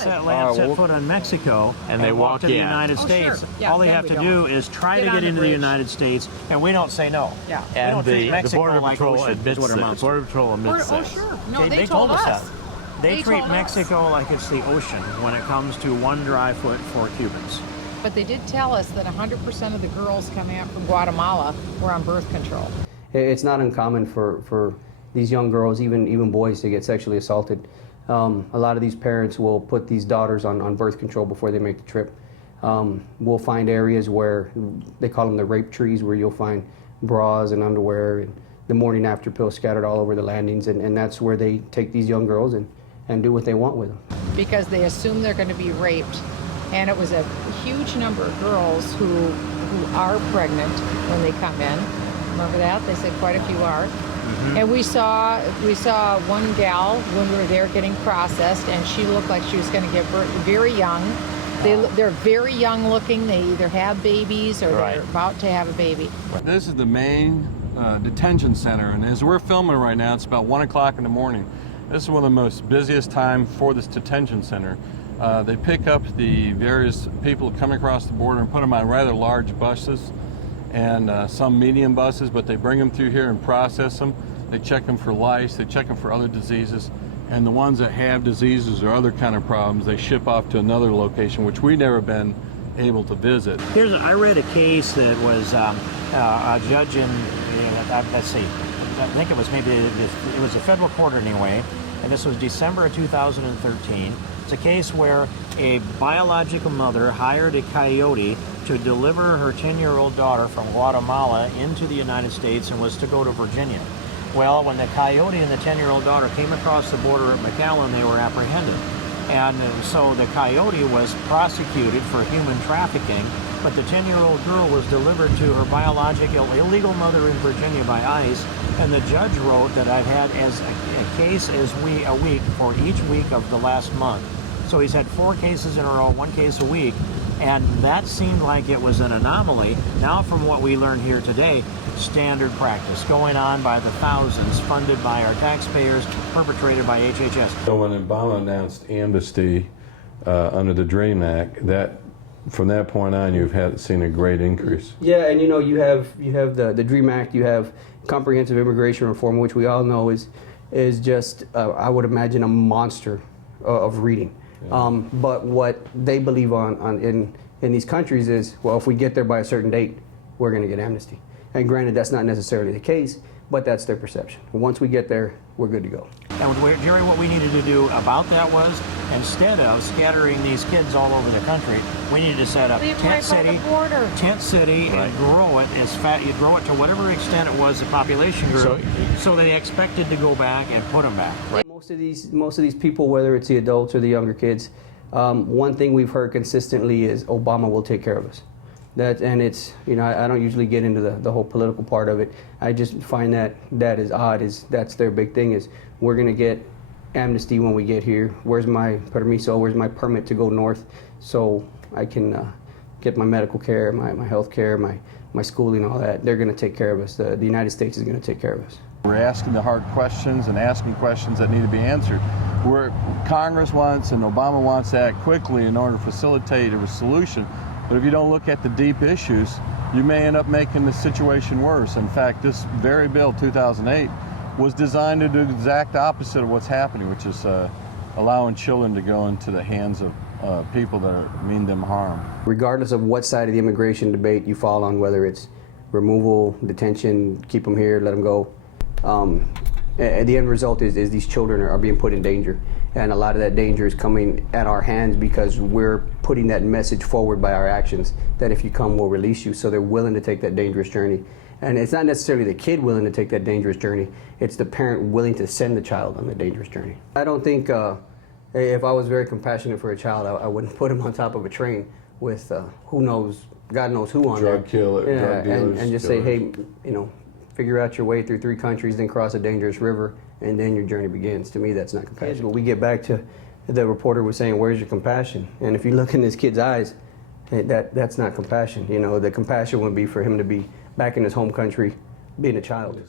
they set foot on Mexico and they walk to the United States, sure. Yeah, all they have to do is try to get into the United States, and we don't say no. Yeah. And the Border Patrol admits that. Border Patrol admits Oh, that. sure. No, They told us that. They treat told us. Mexico like it's the ocean when it comes to one dry foot for Cubans. But they did tell us that 100% of the girls coming out from Guatemala were on birth control. It's not uncommon for these young girls, even boys, to get sexually assaulted. A lot of these parents will put these daughters on birth control before they make the trip. We'll find areas where they call them the rape trees, where you'll find bras and underwear and the morning after pills scattered all over the landings, and that's where they take these young girls and do what they want with them. Because they assume they're going to be raped. And it was a huge number of girls who are pregnant when they come in. Remember that? They said quite a few are. Mm-hmm. And we saw one gal when we were there getting processed, and she looked like she was going to give birth very young. They're very young looking. They either have babies or they're about to have a baby. This is the main detention center, and as we're filming right now, it's about 1 o'clock in the morning. This is one of the most busiest time for this detention center. They pick up the various people coming across the border and put them on rather large buses and some medium buses, but they bring them through here and process them. They check them for lice, they check them for other diseases, and the ones that have diseases or other kind of problems, they ship off to another location, which we've never been able to visit. I read a case that was a judge in, let's see, I think it was it was a federal court anyway, and this was December of 2013. It's a case where a biological mother hired a coyote to deliver her 10-year-old daughter from Guatemala into the United States and was to go to Virginia. Well, when the coyote and the 10-year-old daughter came across the border at McAllen, they were apprehended. And so the coyote was prosecuted for human trafficking, but the 10-year-old girl was delivered to her biological illegal mother in Virginia by ICE, and the judge wrote that I've had as a case a week for each week of the last month. So he's had 4 cases in a row, 1 case a week, and that seemed like it was an anomaly. Now, from what we learned here today, standard practice going on by the thousands, funded by our taxpayers, perpetrated by HHS. So when Obama announced amnesty under the DREAM Act, that from that point on, you've seen a great increase. Yeah, and you have the DREAM Act, you have comprehensive immigration reform, which we all know is just I would imagine a monster of reading. Yeah. But what they believe in these countries is, well, if we get there by a certain date, we're going to get amnesty. And granted, that's not necessarily the case, but that's their perception. Once we get there, we're good to go. And Jerry, what we needed to do about that was, instead of scattering these kids all over the country, we needed to set up tent city, and grow it you grow it to whatever extent it was the population grew. So they expected to go back and put them back. Right? Most of these people, whether it's the adults or the younger kids, one thing we've heard consistently is Obama will take care of us. And it's, I don't usually get into the whole political part of it. I just find that is odd. That's their big thing is we're going to get amnesty when we get here. Where's my permiso? Where's my permit to go north so I can get my medical care, my health care, my schooling, all that. They're going to take care of us. The United States is going to take care of us. We're asking the hard questions and asking questions that need to be answered. Where Congress wants and Obama wants to act quickly in order to facilitate a solution. But if you don't look at the deep issues, you may end up making the situation worse. In fact, this very bill, 2008, was designed to do the exact opposite of what's happening, which is allowing children to go into the hands of people that mean them harm. Regardless of what side of the immigration debate you fall on, whether it's removal, detention, keep them here, let them go, the end result is these children are being put in danger. And a lot of that danger is coming at our hands because we're putting that message forward by our actions that if you come, we'll release you. So they're willing to take that dangerous journey. And it's not necessarily the kid willing to take that dangerous journey. It's the parent willing to send the child on the dangerous journey. I don't think if I was very compassionate for a child, I wouldn't put him on top of a train with God knows who on there. Drug dealers, and just say, hey, figure out your way through 3 countries, then cross a dangerous river, and then your journey begins. To me, that's not compassion. But we get back to the reporter was saying, where's your compassion? And if you look in this kid's eyes, that's not compassion. The compassion would be for him to be back in his home country, being a child.